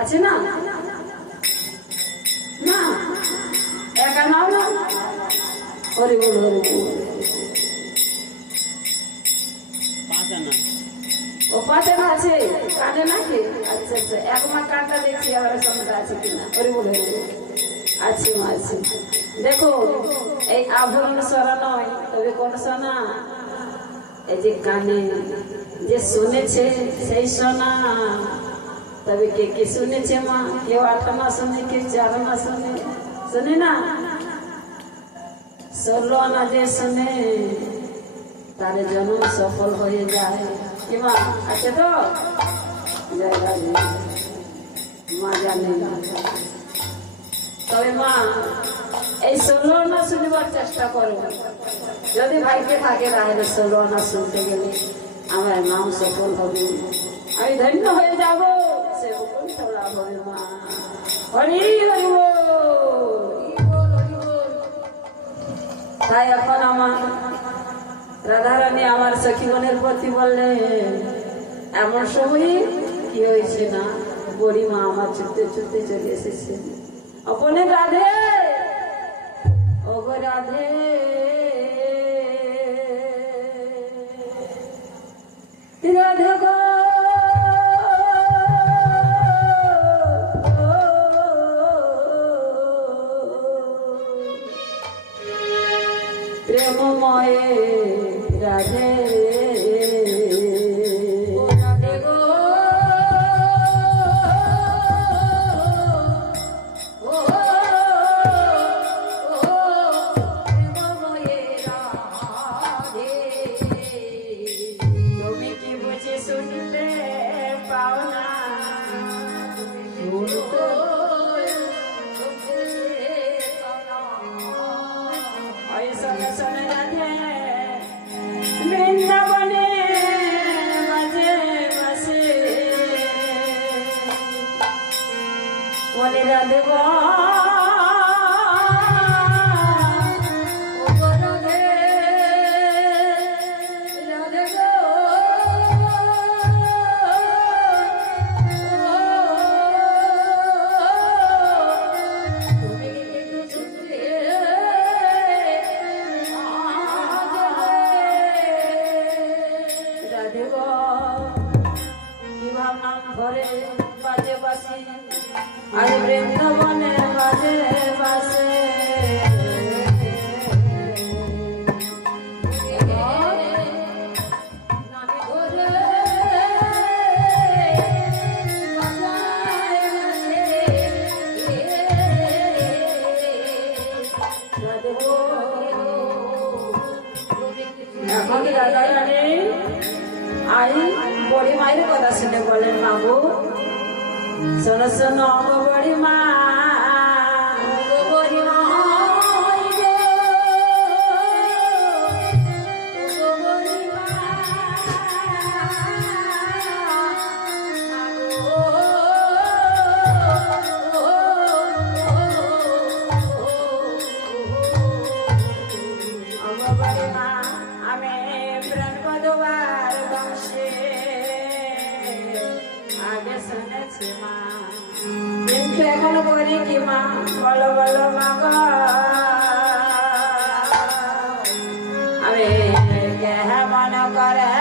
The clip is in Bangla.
আছে না না একা নাও না হরি বল হরি বল ও পাশে না আছে কানে নাকি আচ্ছা আচ্ছা একবার কানটা দেখছি আবার সঙ্গে আছে কিনা হরি বল হরি বল আছে মা আছে দেখো এই আভরণ সরা নয় তবে কোন সোনা এই যে কানে যে শুনেছে সেই সোনা তবে কে কে শুনেছে মা কেউ 8 আনা শুনে কেউ 4 আনা শুনে শুনে না 16 আনা যে শুনে তার জন্ম সফল হয়ে যায় কি মা আছে তো জায়গা মা জানে না তবে মা এই 16 আনা শুনবার চেষ্টা করো যদি ভাইকে থাকে তাহলে 16 আনা শুনতে গেলে আমার নাম সফল হবে আমি ধন্য হয়ে যাব সে বকুণ্ঠা লাভ হবে মা হরি হরি বল তাই এখন আমার রাধারানী আমার সখীগণের প্রতি বললেন এমন সময় কি হয়েছে না বড়ি মা আমার ছুটতে ছুটতে চলে এসেছে अपने राधे ओ गो राधे राधे गो प्रेममय राधे বৃন্দাবনে মাঝে মাসে বলে রাধে ঘরে বাজে বাসি আজ বৃন্দাবনের বাজে বাসে এখন রাধারানী আই বড়ি মায়ের কথা শুনে বলেন মাগো শোনো শোনো গো বড়ি মা কিন্তু এখন করি কি মা বলো বলো মা গো আমি কেমন করে